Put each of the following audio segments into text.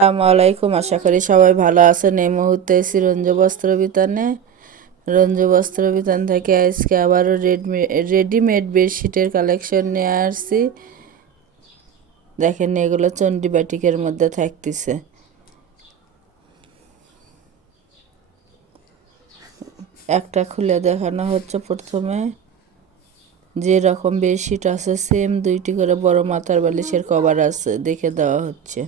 আলাইকুম আশা করি সবাই ভালো আছেন। এই মুহূর্তে এসি রঞ্জু বস্ত্র বিতানে। রঞ্জু বস্ত্র বিতান থেকে আজকে আবারও রেডমি রেডিমেড বেডশিটের কালেকশন নিয়ে আসছি। দেখেন এগুলো চণ্ডী বাটিকের মধ্যে থাকতেছে। একটা খুলে দেখানো হচ্ছে প্রথমে। যে রকম বেডশিট আছে সেম দুইটি করে বড় মাথার বালিশের কভার আছে, দেখে দেওয়া হচ্ছে।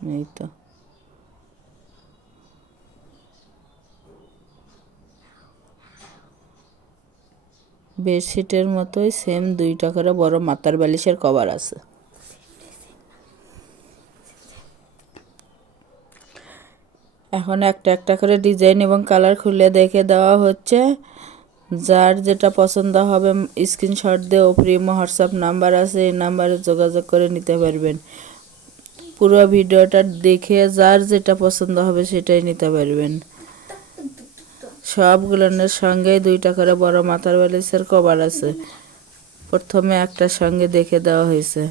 এই তো। বেডশিটের মতোই সেম দুইটা করে বড় মাথার বালিশের কভার আছে। এখন একটা একটা করে ডিজাইন এবং কালার খুলে দেখে দেওয়া হচ্ছে। যার যেটা পছন্দ হবে, স্ক্রিনশট দিয়ে ওপরে হোয়াটসঅ্যাপ নাম্বার আছে, এই নাম্বারে যোগাযোগ করে নিতে পারবেন। পুরো ভিডিওটা দেখে যার যেটা পছন্দ হবে সেটাই নিতে পারবেন। সবগুলোর সঙ্গে দুইটা করে বড় মাথার বালিশের কভার আছে। প্রথমে একটার সঙ্গে দেখে দেওয়া হয়েছে।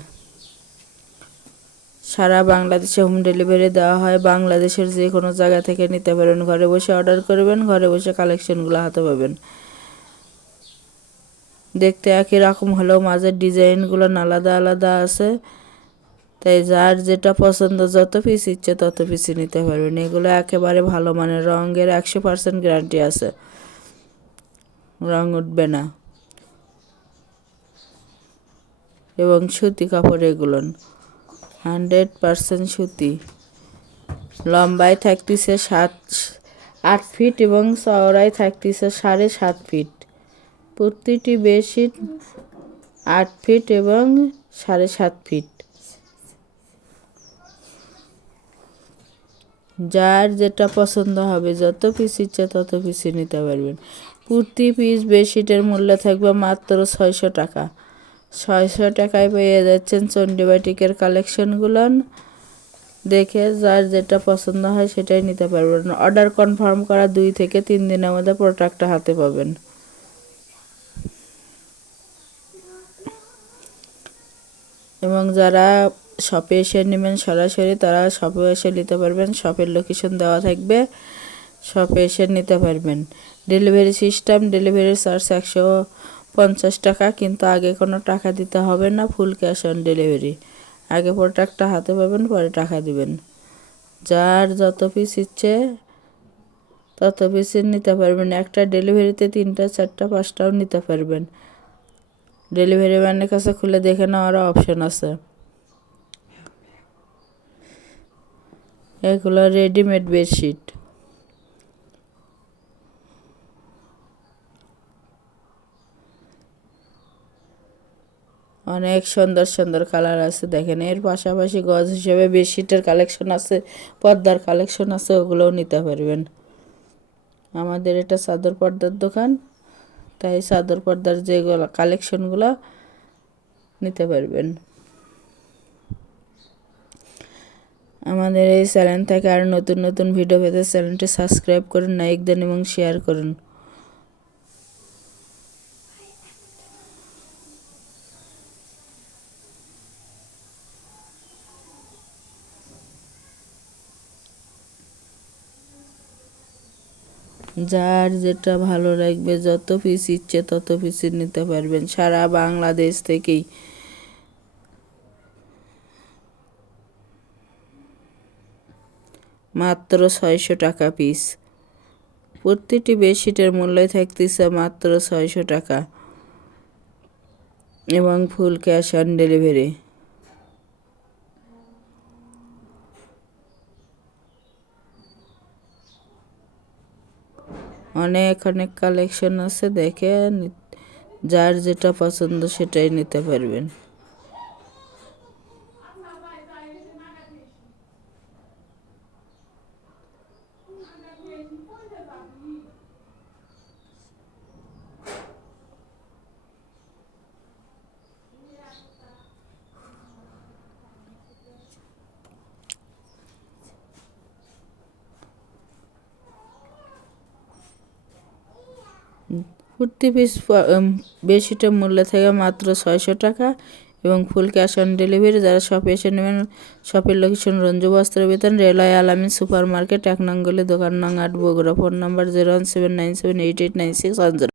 সারা বাংলাদেশে হোম ডেলিভারি দেওয়া হয়। বাংলাদেশের যে কোনো জায়গা থেকে নিতে পারবেন ঘরে বসে অর্ডার করবেন, ঘরে বসে কালেকশনগুলো হাতে পাবেন। দেখতে একই রকম, হলেও মাঝের ডিজাইনগুলো আলাদা আলাদা আছে। তাই যার যেটা পছন্দ যত পিস ইচ্ছে তত পিসই নিতে পারবেন। এগুলো একেবারে ভালো মানের, রঙের একশো পার্সেন্ট গ্যারান্টি আছে। রং উঠবে না। এবং সুতি কাপড় এগুলো হান্ড্রেড পার্সেন্ট সুতি। লম্বায় থাকতেছে সাত, আট ফিট এবং চওড়ায় থাকতেছে সাড়ে সাত ফিট প্রতিটি বেডশিট আট ফিট এবং সাড়ে সাত ফিট যার যেটা পছন্দ হবে, যত পিস ইচ্ছে তত পিসই নিতে পারবেন। প্রতি পিস বেডশিটের মূল্য থাকবে মাত্র ছয়শো টাকা। ছয়শো টাকায় পেয়ে যাচ্ছেন চণ্ডীবাটিকের কালেকশনগুলো দেখে যার যেটা পছন্দ হয় সেটাই নিতে পারবেন। অর্ডার কনফার্ম করা দুই থেকে তিন দিনের মধ্যে প্রোডাক্টটা হাতে পাবেন। এবং যারা শপে এসে নেবেন, সরাসরি তারা শপে এসে নিতে পারবেন। শপের লোকেশন দেওয়া থাকবে শপে এসে নিতে পারবেন। ডেলিভারি সিস্টেম ডেলিভারি চার্জ একশো পঞ্চাশ টাকা, কিন্তু আগে কোনো টাকা দিতে হবে না ফুল ক্যাশ অন ডেলিভারি আগে প্রোডাক্টটা হাতে পাবেন, পরে টাকা দিবেন। যার যত পিস ইচ্ছে, তত পিসের নিতে পারবেন। একটা ডেলিভারিতে তিনটা, চারটা, পাঁচটাও নিতে পারবেন। ডেলিভারি ম্যানের কাছে খুলে দেখে নেওয়ারও অপশন আছে। এগুলো রেডিমেড বেডশিট। অনেক সুন্দর সুন্দর কালার আছে, দেখেন। এর পাশাপাশি গজ হিসেবে বেডশিটের কালেকশন আছে, পর্দার কালেকশন আছে, ওগুলোও নিতে পারবেন। আমাদের এটা চাদর পর্দার দোকান, তাই চাদর পর্দার যেগুলো কালেকশনগুলো নিতে পারবেন। আমাদের এই চ্যানেল থেকে আর নতুন নতুন ভিডিও পেতে চ্যানেলটি সাবস্ক্রাইব করুন লাইক দেন এবং শেয়ার করুন। যার যেটা ভালো লাগবে, যত পিস ইচ্ছে তত পিস নিতে পারবেন। সারা বাংলাদেশ থেকেই। মাত্র ছয়শো টাকা পিস প্রতিটি বেডশিটের মূল্যই থাকতেছে মাত্র ছয়শো টাকা। এবং ফুল ক্যাশ অন ডেলিভারি অনেক অনেক কালেকশন আছে দেখে যার যেটা পছন্দ সেটাই নিতে পারবেন। প্রতি পিস বেশিটা মূল্য থাকে মাত্র ছয়শো টাকা এবং ফুল ক্যাশ অন ডেলিভারি। যারা শপে এসে নেবেন শপের লোকেশন রঞ্জু বস্ত্র বেতন, রেলওয়ে আলামিন সুপার মার্কেট এক নং গলি, দোকান নং আট, Bogura, phone number zero one seven nine seven eight eight nine six one zero